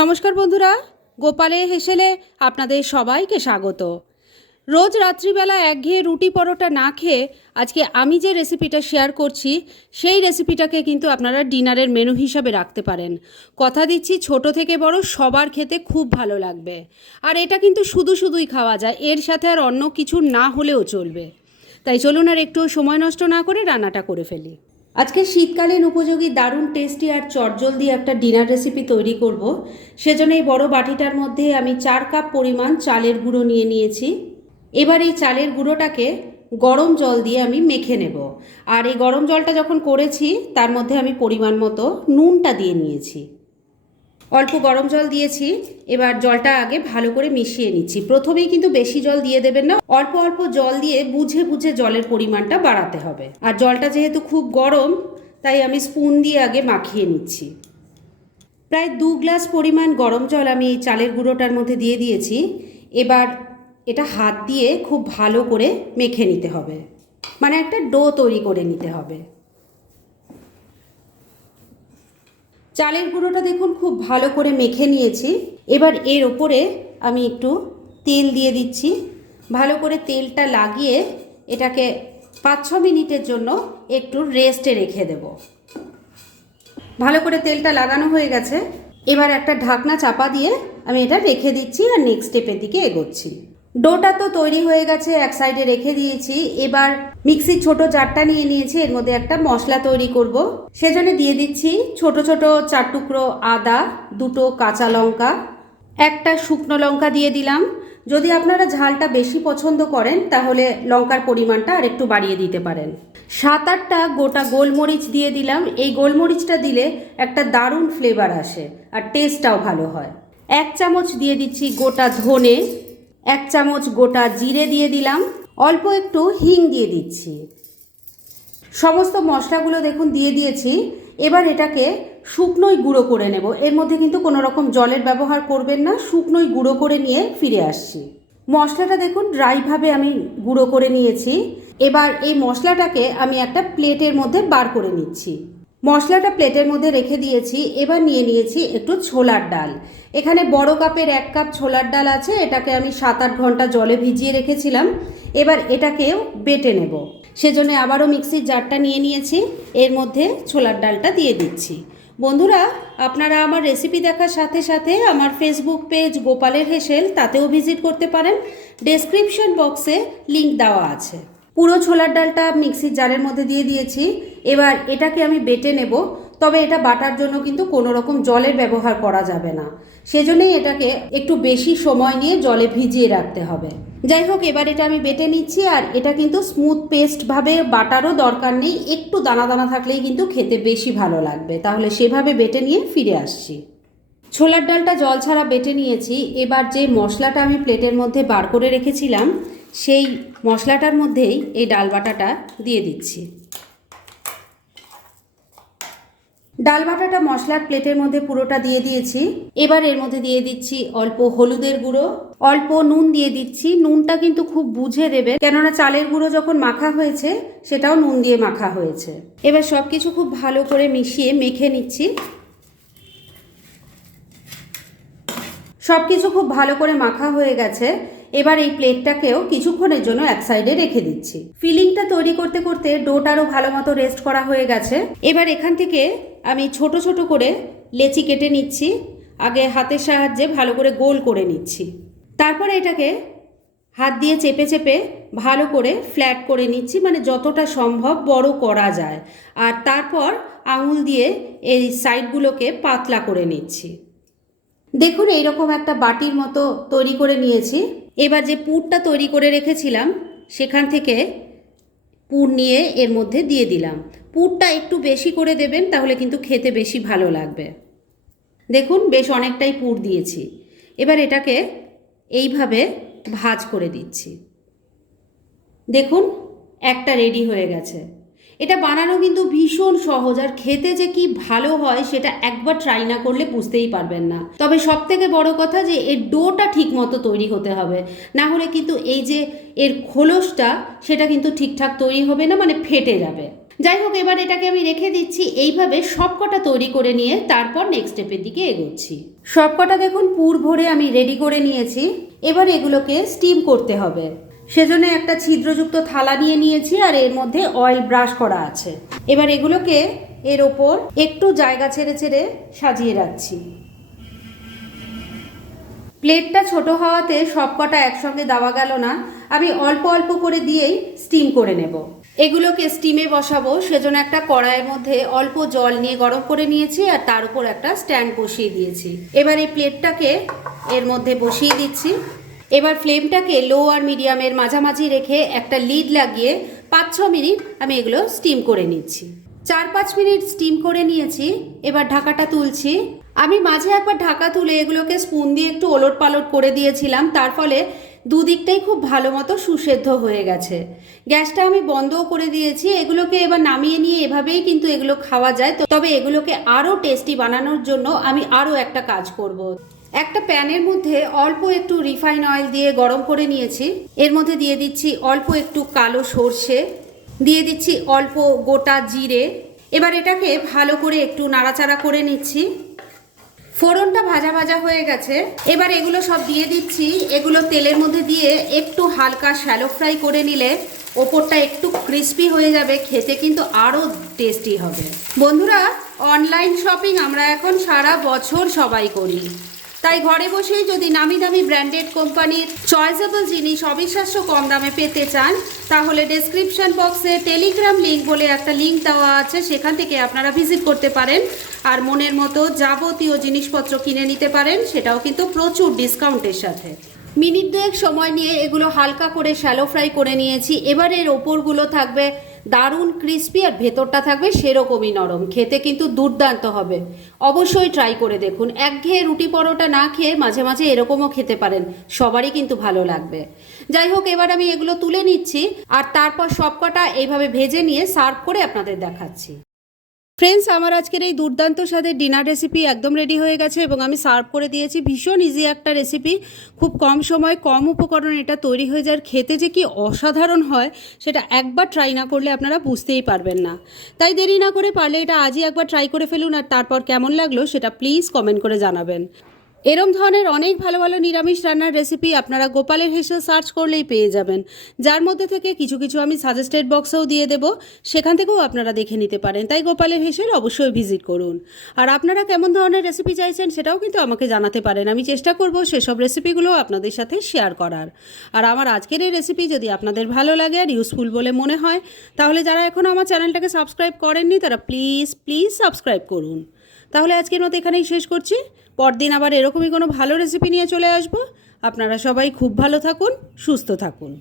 নমস্কার বন্ধুরা, গোপালে হেসেলে আপনাদের সবাইকে স্বাগত। রোজ রাত্রিবেলা একঘেয়ে রুটি পরোটা না খেয়ে আজকে আমি যে রেসিপিটা শেয়ার করছি, সেই রেসিপিটাকে কিন্তু আপনারা ডিনারের মেনু হিসাবে রাখতে পারেন। কথা দিচ্ছি, ছোট থেকে বড় সবার খেতে খুব ভালো লাগবে। আর এটা কিন্তু শুধু শুধুই খাওয়া যায়, এর সাথে আর অন্য কিছু না হলেও চলবে। তাই চলুন আর একটু সময় নষ্ট না করে রান্নাটা করে ফেলি। আজকে শীতকালীন উপযোগী দারুণ টেস্টি আর চটজলদি একটা ডিনার রেসিপি তৈরি করব। সেজন্য এই বড় বাটিটার মধ্যে আমি চার কাপ পরিমাণ চালের গুঁড়ো নিয়ে নিয়েছি। এবার এই চালের গুঁড়োটাকে গরম জল দিয়ে আমি মেখে নেব। আর এই গরম জলটা যখন করেছি, তার মধ্যে আমি পরিমাণ মতো নুনটা দিয়ে নিয়েছি। অল্প গরম জল দিয়েছি, এবার জলটা আগে ভালো করে মিশিয়ে নিচ্ছি। প্রথমেই কিন্তু বেশি জল দিয়ে দেবেন না, অল্প অল্প জল দিয়ে বুঝে বুঝে জলের পরিমাণটা বাড়াতে হবে। আর জলটা যেহেতু খুব গরম, তাই আমি স্পুন দিয়ে আগে মাখিয়ে নিচ্ছি। প্রায় দু গ্লাস পরিমাণ গরম জল আমি এই চালের গুঁড়োটার মধ্যে দিয়ে দিয়েছি। এবার এটা হাত দিয়ে খুব ভালো করে মেখে নিতে হবে। মানে একটা ডো তৈরি করে নিতে হবে। চালের গুঁড়োটা দেখুন, খুব ভালো করে মেখে নিয়েছি। এবার এর ওপরে আমি একটু তেল দিয়ে দিচ্ছি। ভালো করে তেলটা লাগিয়ে এটাকে পাঁচ ছ মিনিটের জন্য একটু রেস্টে রেখে দেব। ভালো করে তেলটা লাগানো হয়ে গেছে। এবার একটা ঢাকনা চাপা দিয়ে আমি এটা রেখে দিচ্ছি আর নেক্সট স্টেপের দিকে এগোচ্ছি। ডোটা তো তৈরি হয়ে গেছে, এক সাইডে রেখে দিয়েছি। এবার মিক্সির ছোট জারটা নিয়ে নিয়েছি, এর মধ্যে একটা মশলা তৈরি করব। সেজন্য দিয়ে দিচ্ছি ছোট ছোট চার টুকরো আদা, দুটো কাঁচা লঙ্কা, একটা শুকনো লঙ্কা দিয়ে দিলাম। যদি আপনারা ঝালটা বেশি পছন্দ করেন, তাহলে লঙ্কার পরিমাণটা আর একটু বাড়িয়ে দিতে পারেন। সাত আটটা গোটা গোলমরিচ দিয়ে দিলাম। এই গোলমরিচটা দিলে একটা দারুণ ফ্লেভার আসে, আর টেস্টটাও ভালো হয়। এক চামচ দিয়ে দিচ্ছি গোটা ধনে। এক চামচ গোটা জিরে দিয়ে দিলাম। অল্প একটু হিং দিয়ে দিচ্ছি। সমস্ত মশলাগুলো দেখুন দিয়ে দিয়েছি। এবার এটাকে শুকনোই গুঁড়ো করে নেব। এর মধ্যে কিন্তু কোনো রকম জলের ব্যবহার করবেন না। শুকনোই গুঁড়ো করে নিয়ে ফিরে আসছি। মশলাটা দেখুন ড্রাইভাবে আমি গুঁড়ো করে নিয়েছি। এবার এই মশলাটাকে আমি একটা প্লেটের মধ্যে বার করে নিচ্ছি। মশলাটা প্লেটের মধ্যে রেখে দিয়েছি, এবার নিয়ে নিয়েছি একটু ছোলার ডাল। এখানে বড় কাপের এক কাপ ছোলার ডাল আছে, এটাকে আমি সাত আট ঘণ্টা জলে ভিজিয়ে রেখেছিলাম। এবার এটাকেও বেটে নেব। সেজন্য আবারও মিক্সির জারটা নিয়ে নিয়েছি, এর মধ্যে ছোলার ডালটা দিয়ে দিচ্ছি। বন্ধুরা, আপনারা আমার রেসিপি দেখার সাথে সাথে আমার ফেসবুক পেজ গোপালের হেসেল, তাতেও ভিজিট করতে পারেন। ডেসক্রিপশন বক্সে লিংক দেওয়া আছে। পুরো ছোলার ডালটা মিক্সির জারের মধ্যে দিয়ে দিয়েছি। এবার এটাকে আমি বেটে নেব। তবে এটা বাটার জন্য কিন্তু কোনো রকম জলের ব্যবহার করা যাবে না। সেজন্যই এটাকে একটু বেশি সময় নিয়ে জলে ভিজিয়ে রাখতে হবে। যাই হোক, এবার এটা আমি বেটে নিচ্ছি আর এটা কিন্তু স্মুথ পেস্টভাবে বাটারও দরকার নেই। একটু দানা দানা থাকলেই কিন্তু খেতে বেশি ভালো লাগবে। তাহলে সেভাবে বেটে নিয়ে ফিরে আসছি। ছোলার ডালটা জল ছাড়া বেটে নিয়েছি। এবার যে মশলাটা আমি প্লেটের মধ্যে বার করে রেখেছিলাম সেই মশলাটার মধ্যেই এই ডাল বাটাটা দিয়ে দিচ্ছি। ডাল বাটাটা মশলার প্লেটের মধ্যে পুরোটা দিয়ে দিয়েছি। এবার এর মধ্যে দিয়ে দিচ্ছি অল্প হলুদের গুঁড়ো, অল্প নুন দিয়ে দিচ্ছি। নুনটা কিন্তু খুব বুঝে দেবে, কেননা চালের গুঁড়ো যখন মাখা হয়েছে, সেটাও নুন দিয়ে মাখা হয়েছে। এবার সব কিছু খুব ভালো করে মিশিয়ে মেখে নিচ্ছি। সব কিছু খুব ভালো করে মাখা হয়ে গেছে। এবার এই প্লেটটাকেও কিছুক্ষণের জন্য এক সাইডে রেখে দিচ্ছি। ফিলিংটা তৈরি করতে করতে ডোটারও ভালো মতো রেস্ট করা হয়ে গেছে। এবার এখান থেকে আমি ছোট ছোট করে লেচি কেটে নিচ্ছি। আগে হাতের সাহায্যে ভালো করে গোল করে নিচ্ছি। তারপরে এটাকে হাত দিয়ে চেপে চেপে ভালো করে ফ্ল্যাট করে নিচ্ছি মানে যতটা সম্ভব বড় করা যায়। আর তারপর আঙুল দিয়ে এই সাইডগুলোকে পাতলা করে নিচ্ছি। দেখুন, এইরকম একটা বাটির মতো তৈরি করে নিয়েছি। এবার যে পুরটা তৈরি করে রেখেছিলাম, সেখান থেকে পুর নিয়ে এর মধ্যে দিয়ে দিলাম। পুরটা একটু বেশি করে দেবেন, তাহলে কিন্তু খেতে বেশি ভালো লাগবে। দেখুন, বেশ অনেকটাই পুর দিয়েছি। এবার এটাকে এইভাবে ভাজ করে দিচ্ছি। দেখুন, একটা রেডি হয়ে গেছে। এটা বানানো কিন্তু ভীষণ সহজ, আর খেতে যে কি ভালো হয় সেটা একবার ট্রাই না করলে বুঝতেই পারবেন না। তবে সব থেকে বড় কথা যে এর ডোটা ঠিক মতো তৈরি হতে হবে। না হলে কিন্তু এই যে এর খোলসটা, সেটা কিন্তু ঠিকঠাক তৈরি হবে না মানে ফেটে যাবে। যাই হোক, এবার এটাকে আমি রেখে দিচ্ছি। এইভাবে সবকটা তৈরি করে নিয়ে তারপর নেক্সট স্টেপের দিকে এগোচ্ছি। সবকটা দেখুন পুর ভরে আমি রেডি করে নিয়েছি। এবার এগুলোকে স্টিম করতে হবে। সেজন্য একটা ছিদ্রযুক্ত থালা নিয়ে নিয়েছি আর এর মধ্যে অয়েল ব্রাশ করা আছে। এবার এগুলোকে এর ওপর একটু জায়গা ছেড়ে ছেড়ে সাজিয়ে রাখছি। প্লেটটা ছোট হওয়াতে সবকটা একসঙ্গে দেওয়া গেল না, আমি অল্প অল্প করে দিয়েই স্টিম করে নেব। এগুলোকে স্টিমে বসাবো, সেজন্য একটা কড়াইয়ের মধ্যে অল্প জল নিয়ে গরম করে নিয়েছি আর তার উপর একটা স্ট্যান্ড বসিয়ে দিয়েছি। এবার এই প্লেটটাকে এর মধ্যে বসিয়ে দিচ্ছি। এবার ফ্লেমটাকে লো আর মিডিয়ামের মাঝামাঝি রেখে একটা লিড লাগিয়ে পাঁচ ছ মিনিট আমি এগুলো স্টিম করে নিচ্ছি। চার পাঁচ মিনিট স্টিম করে নিয়েছি, এবার ঢাকাটা তুলছি। আমি মাঝে একবার ঢাকা তুলে এগুলোকে স্পুন দিয়ে একটু ওলট পালট করে দিয়েছিলাম, তার ফলে দুদিকটাই খুব ভালো মতো সুসেদ্ধ হয়ে গেছে। গ্যাসটা আমি বন্ধও করে দিয়েছি, এগুলোকে এবার নামিয়ে নিয়ে এভাবেই কিন্তু এগুলো খাওয়া যায়। তবে এগুলোকে আরও টেস্টি বানানোর জন্য আমি আরও একটা কাজ করব। একটা প্যানের মধ্যে অল্প একটু রিফাইন অয়েল দিয়ে গরম করে নিয়েছি। এর মধ্যে দিয়ে দিচ্ছি অল্প একটু কালো সর্ষে, দিয়ে দিচ্ছি অল্প গোটা জিরে। এবার এটাকে ভালো করে একটু নাড়াচাড়া করে নিচ্ছি। ফোড়নটা ভাজা ভাজা হয়ে গেছে। এবার এগুলো সব দিয়ে দিচ্ছি। এগুলো তেলের মধ্যে দিয়ে একটু হালকা শ্যালো ফ্রাই করে নিলে ওপরটা একটু ক্রিস্পি হয়ে যাবে, খেতে কিন্তু আরও টেস্টি হবে। বন্ধুরা, অনলাইন শপিং আমরা এখন সারা বছর সবাই করি। তাই ঘরে বসেই যদি নামি দামি ব্র্যান্ডেড কোম্পানির চয়েসেবল জিনিস অবিশ্বাস্য কম দামে পেতে চান, তাহলে ডেসক্রিপশন বক্সে টেলিগ্রাম লিঙ্ক বলে একটা লিঙ্ক দেওয়া আছে, সেখান থেকে আপনারা ভিজিট করতে পারেন। আর মনের মতো যাবতীয় জিনিসপত্র কিনে নিতে পারেন, সেটাও কিন্তু প্রচুর ডিসকাউন্টের সাথে। মিনিট দুয়েক সময় নিয়ে এগুলো হালকা করে শ্যালো ফ্রাই করে নিয়েছি। এবার এর ওপরগুলো থাকবে দারুণ ক্রিস্পি আর ভেতরটা থাকবে সেরকমই নরম। খেতে কিন্তু দুর্দান্ত হবে। অবশ্যই ট্রাই করে দেখুন। একঘেয়ে রুটি পরোটা না খেয়ে মাঝে মাঝে এরকমও খেতে পারেন। সবারই কিন্তু ভালো লাগবে। যাই হোক, এবার আমি এগুলো তুলে নিচ্ছি। আর তারপর সবকটা এইভাবে ভেজে নিয়ে সার্ভ করে আপনাদের দেখাচ্ছি। ফ্রেন্ডস আমার আজকের এই দুর্দান্ত স্বাদের ডিনার রেসিপি একদম রেডি হয়ে গেছে এবং আমি সার্ভ করে দিয়েছি। ভীষণ ইজি একটা রেসিপি খুব কম সময়, কম উপকরণ এটা তৈরি হয়ে যায়। খেতে যে কি অসাধারণ হয়, সেটা একবার ট্রাই না করলে আপনারা বুঝতেই পারবেন না। তাই দেরি না করে পারলে এটা আজই একবার ট্রাই করে ফেলুন। আর তারপর কেমন লাগল, সেটা প্লিজ কমেন্ট করে জানাবেন। এরম ধরনের অনেক ভালো ভালো নিরামিষ রান্নার রেসিপি আপনারা গোপালের হেসেল সার্চ করলেই পেয়ে যাবেন। যার মধ্যে থেকে কিছু কিছু আমি সাজেস্টেড বক্সেও দিয়ে দেব। সেখান থেকেও আপনারা দেখে নিতে পারেন। তাই গোপালের হেসেল অবশ্যই ভিজিট করুন। আর আপনারা কেমন ধরনের রেসিপি চাইছেন সেটাও কিন্তু আমাকে জানাতে পারেন। আমি চেষ্টা করব সেসব রেসিপিগুলো আপনাদের সাথে শেয়ার করার। আর আমার আজকের এই রেসিপি যদি আপনাদের ভালো লাগে আর ইউজফুল বলে মনে হয়, তাহলে যারা এখনও আমার চ্যানেলটাকে সাবস্ক্রাইব করেননি, তারা প্লিজ প্লিজ সাবস্ক্রাইব করুন। তাহলে আজকের মতো এখানেই শেষ করছি। পরদিন আবার এরকমই কোনো ভালো রেসিপি নিয়ে চলে আসব। আপনারা সবাই খুব ভালো থাকুন, সুস্থ থাকুন।